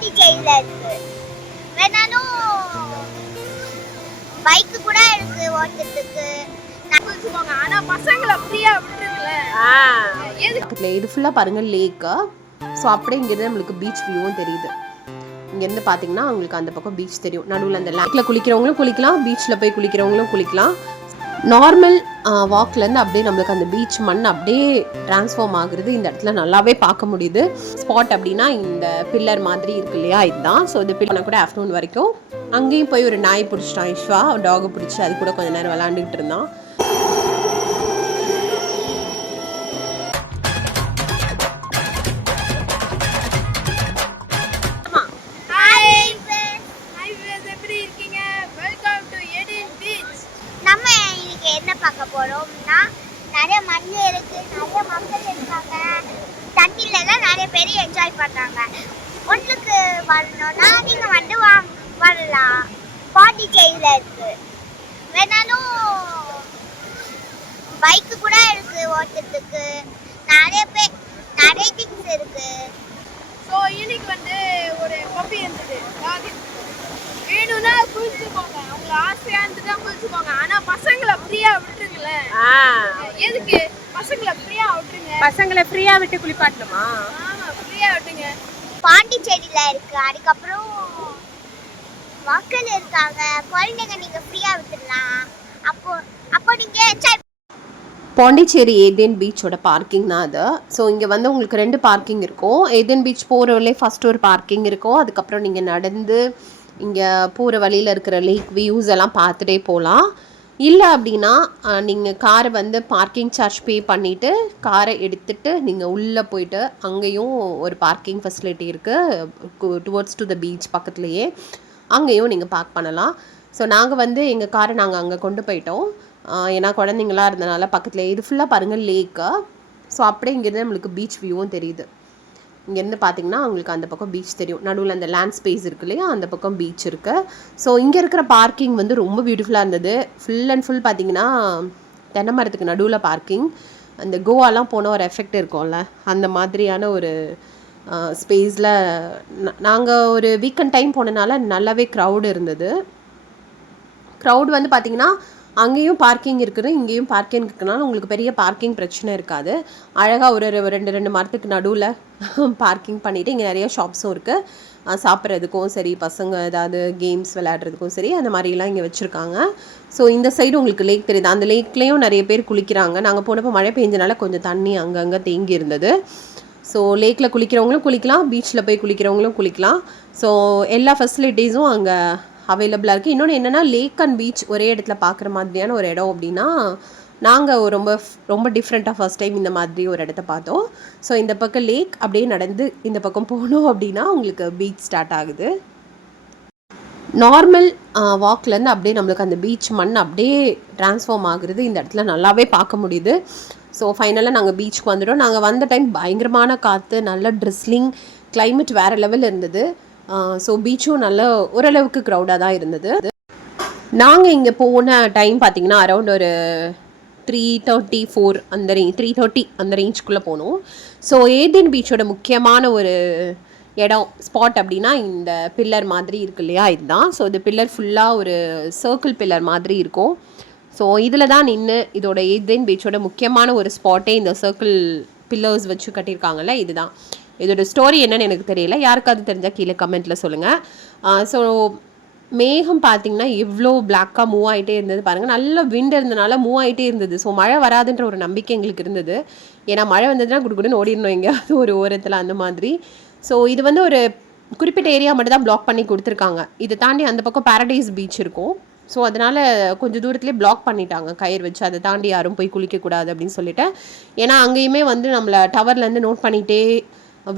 பாண்டிச்சேரியில இருக்கு. வேணாலும் பைக்கு கூட இருக்கு ஓட்டத்துக்கு. ஆனா பசங்களை ஃப்ரீயா விட்டுருங்களே. இது ஃபுல்லாக பாருங்கள் லேக்கு. ஸோ அப்படியே இங்கேருந்து நம்மளுக்கு பீச் வியூவும் தெரியுது. இங்கேருந்து பார்த்தீங்கன்னா உங்களுக்கு அந்த பக்கம் பீச் தெரியும். நடுவில் அந்த லேக்கில் குளிக்கிறவங்களும் குளிக்கலாம், பீச்சில் போய் குளிக்கிறவங்களும் குளிக்கலாம். நார்மல் வாக்லேருந்து அப்படியே நம்மளுக்கு அந்த பீச் மண் அப்படியே ட்ரான்ஸ்ஃபார்ம் ஆகுறது இந்த இடத்துல நல்லாவே பார்க்க முடியுது. ஸ்பாட் அப்படின்னா இந்த பில்லர் மாதிரி இருக்கு இல்லையா, இதுதான். ஸோ இந்த பில்லர் கூட ஆஃப்டர்நூன் வரைக்கும் அங்கேயும் போய் ஒரு நாய் பிடிச்சிட்டான் இஷ்வா, டாகை பிடிச்சி அது கூட கொஞ்சம் நேரம் விளாண்டுக்கிட்டு இருந்தான். போறோம்னா நிறைய மண் இருக்கு, நிறைய மக்கள் இருக்காங்க, தண்ணியில எல்லாம் நிறைய பேர் என்ஜாய் பண்றாங்க. உங்களுக்கு வரணும்னா நீங்க வந்து வரலாம். பாண்டிச்சேரியில இருக்கு. வேணாலும் பைக்கு கூட இருக்கு ஓட்டத்துக்கு. நிறைய திங்ஸ் இருக்கு. ஸோ இன்னைக்கு வந்து ஒரு பப்பி இருந்தது, வேணும்னா குளிச்சுக்கோங்க, அவங்களை ஆசையா இருந்துட்டா குளிச்சுக்கோங்க. ஆனா பசங்களை ஃப்ரீயா விட்டுருங்களே. எதுக்கு பசங்களை ஃப்ரீயா விட்டுருங்க? பசங்களை ஃப்ரீயா விட்டு குளிப்பாட்டணுமா? ஆமா, ஃப்ரீயா விட்டுங்க. பாண்டிச்சேரியில இருக்கு. அதுக்கப்புறம் மக்கள் இருக்காங்க, குழந்தைங்க நீங்க ஃப்ரீயா விட்டுடலாம். அப்போ நீங்க என்ஜாய். பாண்டிச்சேரி ஏதேன் பீச்சோட பார்க்கிங் தான் அது. ஸோ இங்கே வந்து உங்களுக்கு 2 பார்க்கிங் இருக்கும். ஏதேன் பீச் போகிற வழியே ஃபஸ்ட் ஒரு பார்க்கிங் இருக்கும். அதுக்கப்புறம் நீங்கள் நடந்து இங்கே போகிற வழியில் இருக்கிற லேக் வியூஸ் எல்லாம் பார்த்துட்டே போகலாம். இல்லை அப்படின்னா நீங்கள் காரை வந்து பார்க்கிங் சார்ஜ் பே பண்ணிவிட்டு காரை எடுத்துகிட்டு நீங்கள் உள்ளே போயிட்டு அங்கேயும் ஒரு பார்க்கிங் ஃபெசிலிட்டி இருக்குது டுவர்ட்ஸ் டு த பீச் பக்கத்துலேயே, அங்கேயும் நீங்கள் பார்க் பண்ணலாம். ஸோ நாங்கள் வந்து எங்கள் காரை நாங்கள் அங்கே கொண்டு போயிட்டோம். ஏன்னா குழந்தைங்களாம் இருந்தனால பக்கத்தில் இது ஃபுல்லாக பாருங்கள் லேக்கு. ஸோ அப்படியே இங்கேருந்து நம்மளுக்கு பீச் வியூவும் தெரியுது. இங்கேருந்து பார்த்தீங்கன்னா உங்களுக்கு அந்த பக்கம் பீச் தெரியும். நடுவில் அந்த லேண்ட் ஸ்பேஸ் இருக்கு இல்லையா, அந்த பக்கம் பீச் இருக்குது. ஸோ இங்கே இருக்கிற பார்க்கிங் வந்து ரொம்ப பியூட்டிஃபுல்லாக இருந்தது. ஃபுல் அண்ட் ஃபுல் பார்த்தீங்கன்னா தென்னை மரத்துக்கு நடுவில் பார்க்கிங். அந்த கோவாலாம் போன ஒரு எஃபெக்ட் இருக்கும்ல, அந்த மாதிரியான ஒரு ஸ்பேஸில் நாங்கள் ஒரு வீக்கெண்ட் டைம் போனனால நல்லாவே க்ரௌடு இருந்தது. க்ரௌட் வந்து பார்த்திங்கன்னா அங்கேயும் பார்க்கிங் இருக்குது, இங்கேயும் பார்க்கிங் இருக்குனால உங்களுக்கு பெரிய பார்க்கிங் பிரச்சனை இருக்காது. அழகாக ஒரு 2 மரத்துக்கு நடுவில் பார்க்கிங் பண்ணிவிட்டு இங்கே நிறைய ஷாப்ஸும் இருக்குது. சாப்பிட்றதுக்கும் சரி, பசங்க ஏதாவது கேம்ஸ் விளையாடுறதுக்கும் சரி, அந்த மாதிரிலாம் இங்கே வச்சுருக்காங்க. ஸோ இந்த சைடு உங்களுக்கு லேக் தெரியுது. அந்த லேக்லேயும் நிறைய பேர் குளிக்கிறாங்க. நாங்கள் போனப்போ மழை பெஞ்சனால கொஞ்சம் தண்ணி அங்கங்கே தேங்கி இருந்தது. ஸோ லேக்கில் குளிக்கிறவங்களும் குளிக்கலாம், பீச்சில் போய் குளிக்கிறவங்களும் குளிக்கலாம். ஸோ எல்லா ஃபெசிலிட்டிஸும் அங்கே அவைலபிளாக இருக்குது. இன்னொன்று என்னென்னா, லேக் அண்ட் பீச் ஒரே இடத்துல பார்க்குற மாதிரியான ஒரு இடம் அப்படின்னா நாங்கள் ரொம்ப ரொம்ப டிஃப்ரெண்ட்டாக ஃபர்ஸ்ட் டைம் இந்த மாதிரி ஒரு இடத்த பார்த்தோம். ஸோ இந்த பக்கம் லேக் அப்படியே நடந்து இந்த பக்கம் போனோம் அப்படின்னா உங்களுக்கு பீச் ஸ்டார்ட் ஆகுது. நார்மல் வாக்லேருந்து அப்படியே நம்மளுக்கு அந்த பீச் மண் அப்படியே ட்ரான்ஸ்ஃபார்ம் ஆகுறது இந்த இடத்துல நல்லாவே பார்க்க முடியுது. ஸோ ஃபைனலாக நாங்கள் பீச்சுக்கு வந்துட்டோம். நாங்கள் வந்த டைம் பயங்கரமான காற்று, நல்ல ட்ரிஸ்லிங், கிளைமேட் வேறு லெவல் இருந்தது. ஸோ பீச்சும் நல்ல ஓரளவுக்கு க்ரௌடாக தான் இருந்தது. நாங்கள் இங்கே போன டைம் பார்த்திங்கன்னா அரௌண்ட் ஒரு 3:34 அந்த 3:30 அந்த ரேஞ்சுக்குள்ளே போனோம். ஸோ ஏதேன் பீச்சோட முக்கியமான ஒரு இடம் ஸ்பாட் அப்படின்னா இந்த பில்லர் மாதிரி இருக்கு இல்லையா, இதுதான். ஸோ இந்த பில்லர் ஃபுல்லாக ஒரு சர்க்கிள் பில்லர் மாதிரி இருக்கும். ஸோ இதில் தான் நின்று இதோட ஏதேன் பீச்சோட முக்கியமான ஒரு ஸ்பாட்டே இந்த சர்க்கிள் பில்லர்ஸ் வச்சு கட்டியிருக்காங்கல்ல, இதுதான். இதோட ஸ்டோரி என்னன்னு எனக்கு தெரியல, யாருக்காவது தெரிஞ்சால் கீழே கமெண்ட்டில் சொல்லுங்கள். ஸோ மேகம் பார்த்திங்கன்னா எவ்வளோ பிளாக்காக மூவ் ஆகிட்டே இருந்தது பாருங்கள். நல்ல விண்ட் இருந்தனால மூவ் ஆகிட்டே இருந்தது. ஸோ மழை வராதுன்ற ஒரு நம்பிக்கை எங்களுக்கு இருந்தது. ஏன்னா மழை வந்ததுன்னா குடுக்குன்னு ஓடிடணும் எங்கேயாவது ஒரு ஓரத்தில் அந்த மாதிரி. ஸோ இது வந்து ஒரு குறிப்பிட்ட ஏரியா மட்டும் தான் பிளாக் பண்ணி கொடுத்துருக்காங்க. இதை தாண்டி அந்த பக்கம் பாரடைஸ் பீச் இருக்கும். ஸோ அதனால் கொஞ்சம் தூரத்துலேயே பிளாக் பண்ணிட்டாங்க கயிறு வச்சு, அதை தாண்டி யாரும் போய் குளிக்கக்கூடாது அப்படின்னு சொல்லிட்டு. ஏன்னா அங்கேயுமே வந்து நம்மளை டவர்லேருந்து நோட் பண்ணிகிட்டே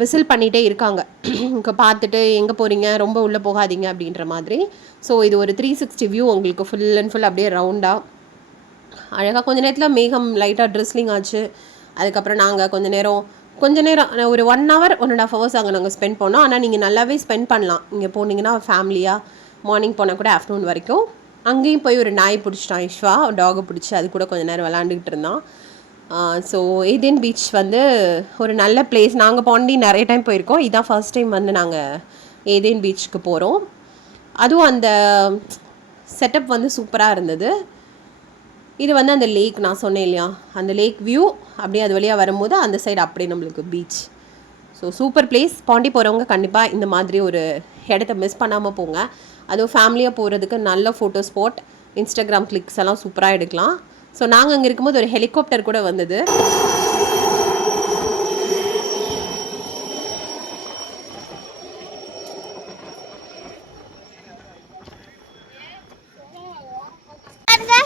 விசில் பண்ணிகிட்டே இருக்காங்க, இங்கே பார்த்துட்டு எங்கே போகிறீங்க, ரொம்ப உள்ளே போகாதீங்க அப்படின்ற மாதிரி. ஸோ இது ஒரு 360 வியூ உங்களுக்கு ஃபுல் அண்ட் ஃபுல் அப்படியே ரவுண்டாக அழகாக. கொஞ்சம் நேரத்தில் மேகம் லைட்டாக ட்ரிஸ்லிங் ஆச்சு. அதுக்கப்புறம் நாங்கள் கொஞ்சம் நேரம் ஒரு 1 hour 1.5 hours அங்கே நாங்கள் ஸ்பெண்ட் பண்ணோம். ஆனால் நீங்கள் நல்லாவே ஸ்பெண்ட் பண்ணலாம் இங்கே போனீங்கன்னா ஃபேமிலியாக. மார்னிங் போனால் கூட ஆஃப்டர்நூன் வரைக்கும். அங்கேயும் போய் ஒரு நாய் பிடிச்சிட்டான் இஷ்வா, டாகை பிடிச்சி அது கூட கொஞ்சம் நேரம் விளாண்டுக்கிட்டு இருந்தான். ஸோ ஏதேன் பீச் வந்து ஒரு நல்ல பிளேஸ். நாங்கள் பாண்டி நிறைய டைம் போயிருக்கோம், இதான் ஃபர்ஸ்ட் டைம் வந்து நாங்கள் ஏதேன் பீச்சுக்கு போகிறோம். அதுவும் அந்த செட்டப் வந்து சூப்பராக இருந்தது. இது வந்து அந்த லேக் நான் சொன்னேன் இல்லையா, அந்த லேக் வியூ அப்படியே அது வழியாக வரும்போது அந்த சைடு அப்படியே நம்மளுக்கு beach. So super place. Pondy போகிறவங்க கண்டிப்பாக இந்த மாதிரி ஒரு இடத்த மிஸ் பண்ணாமல் போங்க. அதுவும் ஃபேமிலியாக போகிறதுக்கு நல்ல ஃபோட்டோ ஸ்பாட், இன்ஸ்டாகிராம் கிளிக்ஸ் எல்லாம் சூப்பராக எடுக்கலாம். ஸோ நாங்கள் அங்கே இருக்கும்போது ஒரு ஹெலிகாப்டர் கூட வந்தது.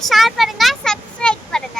ஷேர் பண்ணுங்க, சப்ஸ்கிரைப் பண்ணுங்க.